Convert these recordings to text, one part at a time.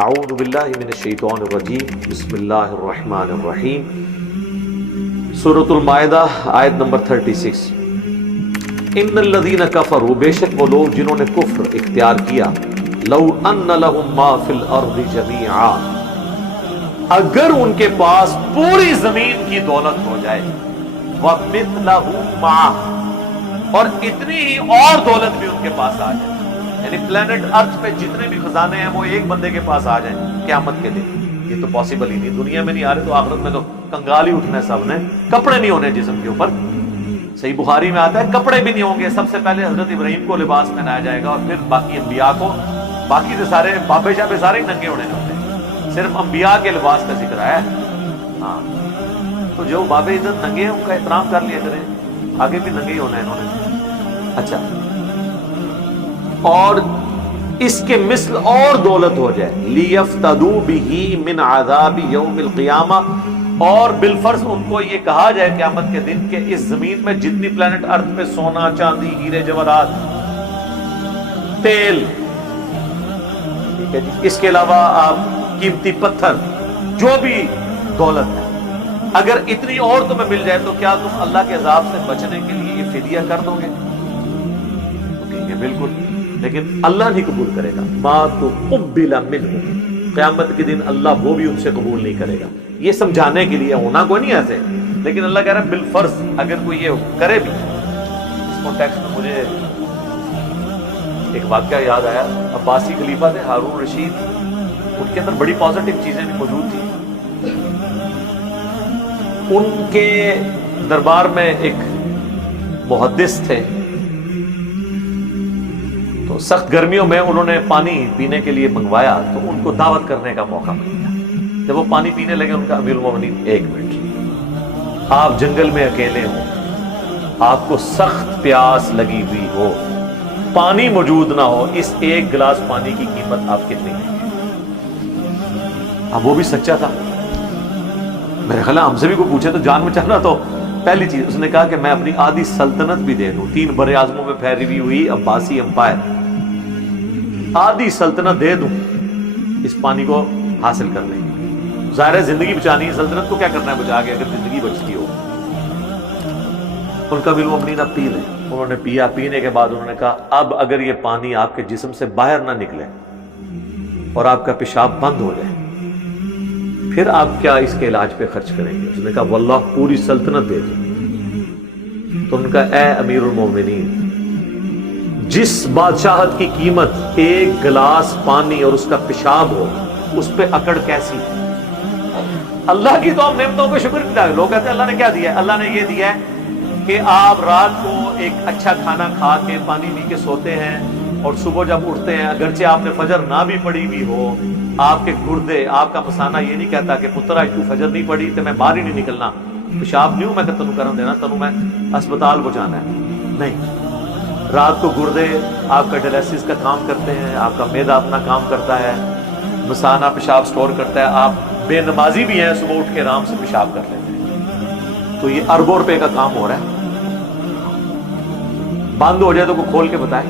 اعوذ باللہ من الشیطان الرجیم، بسم اللہ الرحمن الرحیم۔ سورۃ المائدہ آیت نمبر 36۔ ان الذین کفروا، بے شک وہ لوگ جنہوں نے کفر اختیار کیا، لو ان لہم ما فی الارض جمیعا، اگر ان کے پاس پوری زمین کی دولت ہو جائے، وَمِثْلَهُ مَعَهُ، اور اتنی ہی اور دولت بھی ان کے پاس آ جائے، یعنی پلانٹ ارتھ پہ جتنے بھی خزانے ہیں وہ ایک بندے کے پاس آ جائیں قیامت کے دن، یہ تو پاسبل ہی نہیں، دنیا میں نہیں آ رہے تو آخرت میں تو کنگال ہی اٹھنا ہے سب نے، کپڑے نہیں ہونے جسم کے اوپر۔ صحیح بخاری میں آتا ہے کپڑے بھی نہیں ہوں گے، سب سے پہلے حضرت ابراہیم کو لباس پہنایا جائے گا اور پھر باقی انبیاء کو، باقی تو سارے بابے شاپے سارے ہی ننگے ہونے ہوتے ہیں، صرف انبیاء کے لباس کا ذکر ہے۔ ہاں تو جو بابے ادھر ننگے ہیں ان کا احترام کر لیا کریں، آگے بھی ننگے ہی ہونا ہے انہوں نے۔ اچھا، اور اس کے مثل اور دولت ہو جائے، لیفتدوا بہ من عذاب یوم القیامہ، اور بالفرض ان کو یہ کہا جائے قیامت کے دن کہ اس زمین میں جتنی پلانٹ ارتھ پہ سونا چاندی ہیرے جواہرات تیل، ٹھیک ہے جی، اس کے علاوہ آپ قیمتی پتھر، جو بھی دولت ہے، اگر اتنی اور تمہیں مل جائے تو کیا تم اللہ کے عذاب سے بچنے کے لیے یہ فدیہ کر دو گے؟ ٹھیک ہے، بالکل، لیکن اللہ نہیں قبول کرے گا۔ ما تقبل منہ، قیامت کے دن اللہ وہ بھی ان سے قبول نہیں کرے گا۔ یہ سمجھانے کے لیے، ہونا کوئی نہیں ایسے، لیکن اللہ کہہ رہا ہے بالفرض اگر کوئی یہ کرے بھی۔ اس کانٹیکسٹ میں مجھے ایک واقعہ یاد آیا، عباسی خلیفہ تھے ہارون رشید، ان کے اندر بڑی پازیٹیو چیزیں بھی موجود تھیں۔ ان کے دربار میں ایک محدث تھے، تو سخت گرمیوں میں انہوں نے پانی پینے کے لیے منگوایا تو ان کو دعوت کرنے کا موقع مل گیا۔ جب وہ پانی پینے لگے، ان کا امیر المومنین، ایک منٹ، آپ جنگل میں اکیلے ہوں، آپ کو سخت پیاس لگی ہوئی ہو، پانی موجود نہ ہو، اس ایک گلاس پانی کی قیمت آپ کتنی دیں گے؟ اب وہ بھی سچا تھا، میرے خیال ہم سے بھی کوئی پوچھے تو جان بچانا تو پہلی چیز، اس نے کہا کہ میں اپنی آدھی سلطنت بھی دے دوں، 3 بر اعظموں میں پھیلی ہوئی عباسی امپائر، آدھی سلطنت دے دوں اس پانی کو حاصل کر لیں گے۔ ظاہر ہے زندگی بچانی ہے، سلطنت کو کیا کرنا ہے بچا کے اگر زندگی بچتی ہو۔ ان کا امیر المومنین اب پی لیں، انہوں نے پیا، پینے کے بعد انہوں نے کہا اب اگر یہ پانی آپ کے جسم سے باہر نہ نکلے اور آپ کا پیشاب بند ہو جائے، پھر آپ کیا اس کے علاج پہ خرچ کریں گے؟ اس نے کہا واللہ پوری سلطنت دے دوں۔ تو ان کا اے امیر المومنین، جس بادشاہت کی قیمت ایک گلاس پانی اور اس کا پیشاب ہو، اس پہ اکڑ کیسی ہے؟ اللہ کی تو ہم نعمتوں کو شکر ادا کریں۔ لوگ کہتے ہیں اللہ نے کیا دیا ہے؟ اللہ نے یہ دیا ہے کہ آپ رات کو ایک اچھا کھانا کھا کے پانی پی کے سوتے ہیں، اور صبح جب اٹھتے ہیں اگرچہ آپ نے فجر نہ بھی پڑھی بھی ہو، آپ کے گردے، آپ کا مثانہ یہ نہیں کہتا کہ پتر آج تو فجر نہیں پڑھی تو میں باہر ہی نہیں نکلنا، پیشاب نہیں ہوں میں کہ تنوں کرن دینا، تنوں میں اسپتال پہنچانا ہے، نہیں، رات کو گردے آپ کا ڈائلیسس کا کام کرتے ہیں، آپ کا معدہ اپنا کام کرتا ہے، مثانہ پیشاب سٹور کرتا ہے، آپ بے نمازی بھی ہیں، صبح اٹھ کے آرام سے پیشاب کر لیتے ہیں، تو یہ اربوں روپے کا کام ہو رہا ہے۔ بند ہو جائے تو کوئی کھول کے بتائے،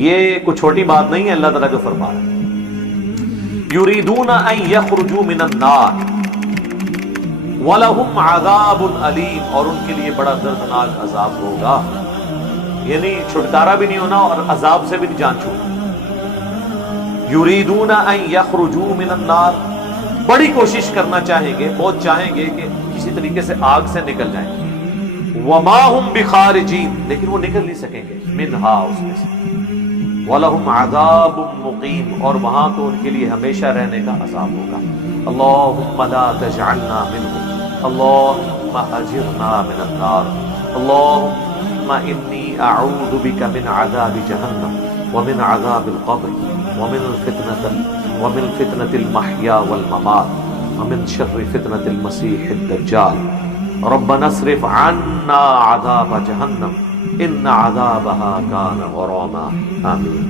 یہ کوئی چھوٹی بات نہیں ہے، اللہ تعالیٰ جو فرما رہا ہے یریدون ان یخرجوا من النار وَلَهُمْ عَذَابٌ عَلِيمٌ، اور ان کے لیے بڑا دردناک عذاب ہوگا، یعنی چھٹکارا بھی نہیں ہونا اور عذاب سے بھی نہیں جان چھوٹنا۔ یریدون ان یخرجوا من النار، بڑی کوشش کرنا چاہیں گے، بہت چاہیں گے کہ کسی طریقے سے آگ سے نکل جائیں، وما ہم بخارجین، لیکن وہ نکل نہیں سکیں گے، منہا، اس میں سے، وَلَهُمْ عَذَابٌ مُقِيمٌ، اور وہاں تو ان کے لیے ہمیشہ رہنے کا عذاب ہوگا۔ اللہم لا تجعلنا منہم، اللہم اجرنا من النار، اللہم انی اعوذ بک من عذاب جہنم ومن عذاب القبر ومن فتنة المحیا والممات ومن شر فتنة المسیح الدجال، ربنا اصرف عنا عذاب جہنم ان عذابها کان غراما، آمین۔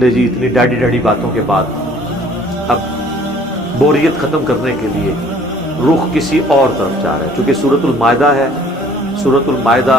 لے جی، اتنی ڈاڈی ڈاڈی باتوں کے بعد اب بوریت ختم کرنے کے لیے رخ کسی اور طرف جا رہا ہے، چونکہ سورۃ المائدہ ہے، سورۃ المائدہ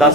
10